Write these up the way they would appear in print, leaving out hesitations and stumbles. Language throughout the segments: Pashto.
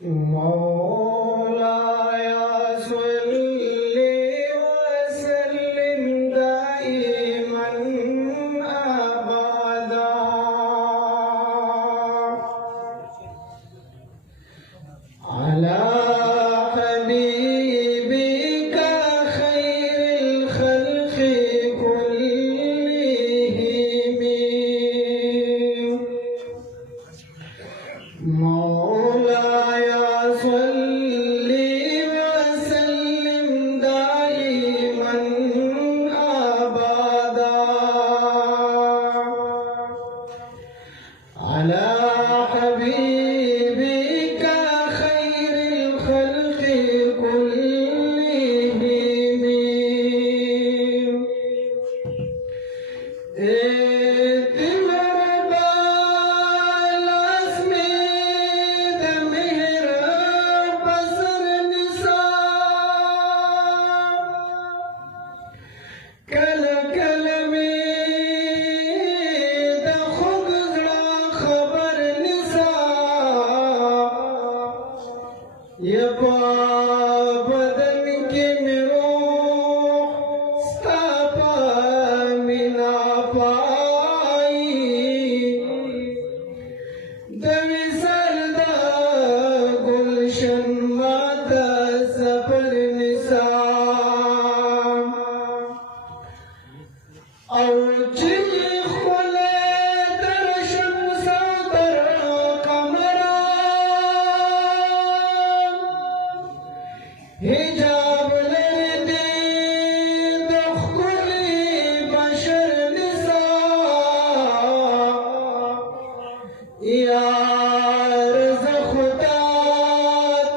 مولاي صل وسلم دائما أبدا على حبيبك خير الخلق كلهم مولاي صل وسلم دائما أبدا على حبيبك خير الخلق كلهم بدن की मेरो स्तापा मिना पाई दवी सरदा गुलशन माता सफर निसा और हिजाब लड़ते दखुली बशर निसा यार ज़ख़ुदा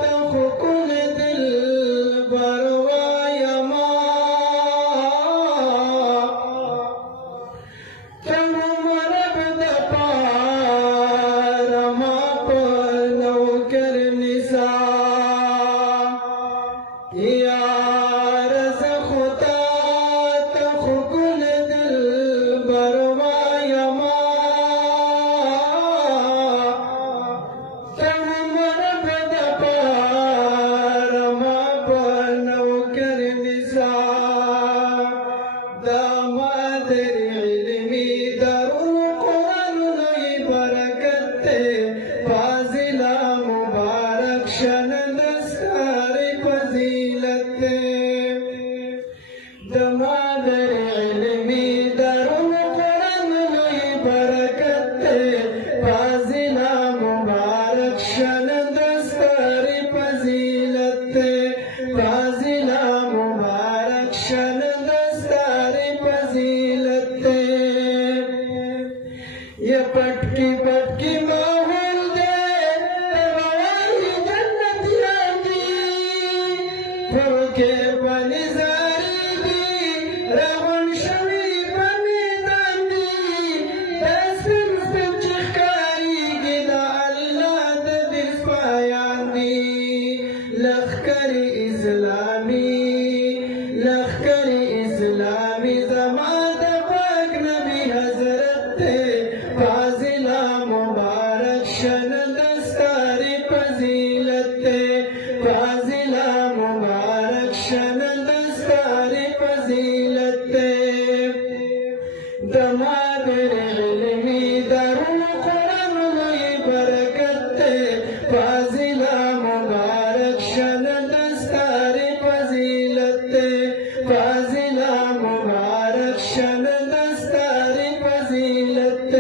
तख़ुकुल दिल बरवायमा तम मरब दपारमा पनौ कर निसा यार ज़ख़ुदा तख़ुकुल दिल बरवायमा तम मरब दपारमा पनौ कर निसा दामाद इल्मी दारुल कुरान नई बरकत फाजिला मुबारक शन दस्तार फजीलत दामाद इल्मी दारुल कुरान नई बरकत फाजिला मुबारक शन दस्तार फजीलत फाजिला मुबारक शन दस्तार फजीलत ये पटकी पटकी माहौल दे तवाई जन्नत यादी फुरके बनी जारी दी रावण शवी बनी दांदी तस्बिर चिखकारी गिला अल्लाह दिस पायानी लश्कर इस्लामी जमात पाक नबी हजरत फाजिला मुबारक शन दस्तारी फजीलत फाजिला मुबारक शन दस्तारी फजीलत दामाद इल्मी दारुल कुरान नई बरकत फाजिला मुबारक शन दस्तारी फजीलत फाजिला मुबारक शन दस्तारी फजीलत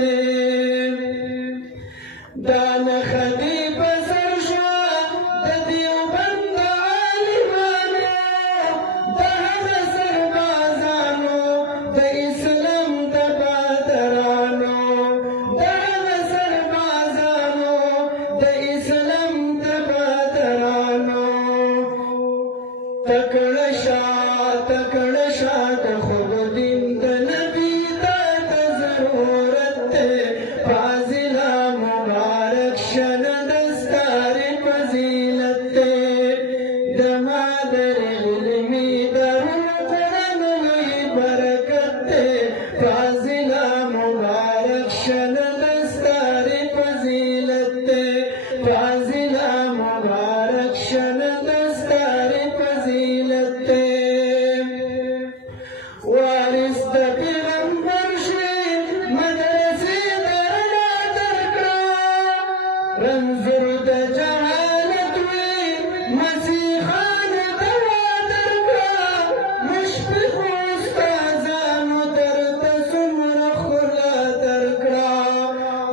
दान खदी बसर शाह देवबंद आलिमानो दहर सरबाजानो द इस्लाम द बादरानो दहर सरबाजानो द इस्लाम द बादरानो तकड़ शाद खुद दिन द नबी तात जरूरत फाजिला मुबारक शन दस्तार फजीलत दामाद इल्मी दारुल कुरान नई बरकत फाजिला मुबारक शन दस्तार फजीलत फाजिला मुबारक رنځور د جهالت وي مسیحانو ته ودرکړه مشفقو استادانو درته څومره ښکلا درکړه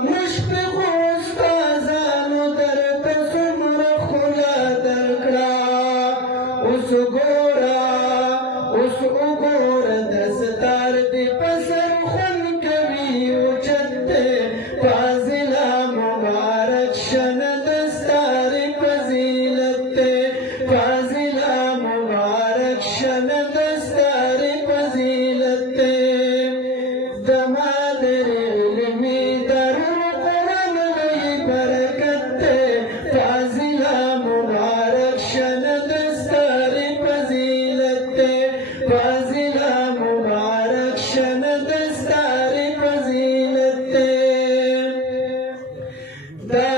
مشفقو استادانو درته څومره ښکلا درکړه اوس وګوره دستار دې په سر خوند کوي اوچت دی فاضله مبارک شنه دستار فضیلت دی فاضله مبارک شنه دستار فضیلت دی د مادر علمي دارالقرآن لوی برکت دی فاضله مبارک شنه دستار فضیلت دی فاضله مبارک شنه دستار فضیلت دی دا